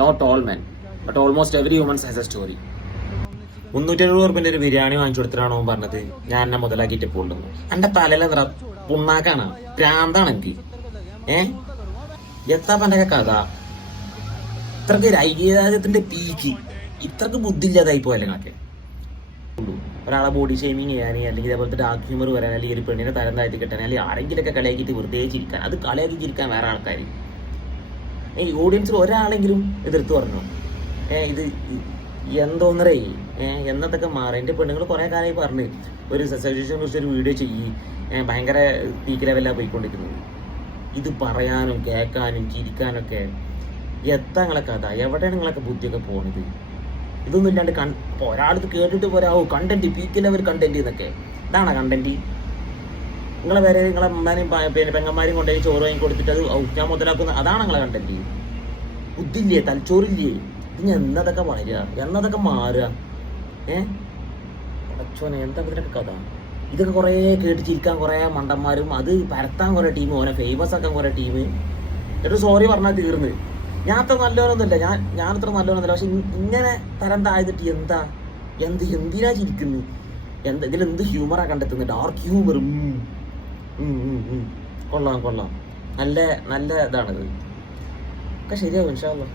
Not all men but almost every humans has a story. 370 റുപ്യൻ്റെ ഒരു ബിരിയാണി വാങ്ങിച്ചു കൊടുത്തിട്ടാണോ പറഞ്ഞത് ഞാൻ എന്നെ മുതലാക്കിയിട്ട് പോകണ്ടെന്ന്. എന്റെ തലയിലെന്താ പുണ്ണാക്കാണ്, പ്രാന്താണ് എനിക്ക്. എത്താ പന്റെ കഥ? ഇത്രക്ക് ഐക്യരാജ്യത്തിന്റെ പീക്ക്, ഇത്രക്ക് ബുദ്ധിയില്ലാതായി പോയല്ലേ ഞങ്ങൾക്ക്. ഒരാളെ ബോഡി ഷെയ്മിങ് ചെയ്യാൻ, അല്ലെങ്കിൽ ഇതേപോലത്തെ ഡാർക്ക് ഹ്യൂമർ വരാൻ, അല്ലെങ്കിൽ ഒരു പെണ്ണിനെ തരം താഴ്ത്തി കിട്ടാൻ, അല്ലെങ്കിൽ ആരെങ്കിലൊക്കെ കളിയാക്കിയിട്ട് വെറുതെ ചിരിക്കാൻ, അത് കളിയാക്കി ചിരിക്കാൻ വേറെ ആൾക്കാർ ഈ ഓഡിയൻസിൽ ഒരാളെങ്കിലും എതിർത്ത് പറഞ്ഞു ഇത് എന്തോന്നറേ എന്നതൊക്കെ മാറി. എൻ്റെ പെണ്ണുങ്ങൾ കുറേ കാലമായി പറഞ്ഞ് ഒരു സജഷനെ കുറിച്ച് ഒരു വീഡിയോ ചെയ്യി, ഭയങ്കര പീക്ക് ലെവലിലാണ് പോയിക്കൊണ്ടിരിക്കുന്നത്. ഇത് പറയാനും കേൾക്കാനും ചിരിക്കാനൊക്കെ എത്താ നിങ്ങളെ കഥ? എവിടെയാണ് നിങ്ങളൊക്കെ ബുദ്ധിയൊക്കെ പോകുന്നത്? ഇതൊന്നും ഇല്ലാണ്ട് ഒരാൾക്ക് കേട്ടിട്ട് പോരാവോ കണ്ടന്റ്, പീക്ക് ലെവൽ കണ്ടന്റ് എന്നൊക്കെ. ഇതാണോ കണ്ടന്റ്? നിങ്ങളെ വരെ നിങ്ങളെ അമ്മമാരെയും പെങ്ങന്മാരെയും കൊണ്ടുപോയി ചോറ് വാങ്ങി കൊടുത്തിട്ട് അത് ഞാൻ മുതലാക്കുന്ന അതാണ് നിങ്ങളെ കണ്ടന്റ്? ബുദ്ധിയില്ലേ? തലച്ചോറില്ലേ? ഇത് എന്നതൊക്കെ വളരുക, എന്നതൊക്കെ മാറുക? അച്ഛനെ എന്താ ഇതിനൊക്കെ കഥ? ഇതൊക്കെ കുറേ കേട്ട് ചിരിക്കാൻ കുറേ മണ്ടന്മാരും, അത് പരത്താൻ കുറേ ടീം, ഓനെ ഫേമസ് ആക്കാൻ കുറേ ടീം. എന്നിട്ട് സോറി പറഞ്ഞാൽ തീർന്ന്. ഞാൻ അത്ര നല്ലവനൊന്നുമില്ല, ഞാനത്ര നല്ലവനൊന്നുമില്ല. പക്ഷെ ഇങ്ങനെ തരം താഴ്ന്നിട്ട് എന്തിനാ ചിരിക്കുന്നു? ഇതിലെന്ത് ഹ്യൂമറാ കണ്ടെത്തുന്നത്? Dark humour. കൊള്ളാം, നല്ല ഇതാണിത് ഒക്കെ. ശരിയാവും ഇൻഷാ അല്ലാഹ്.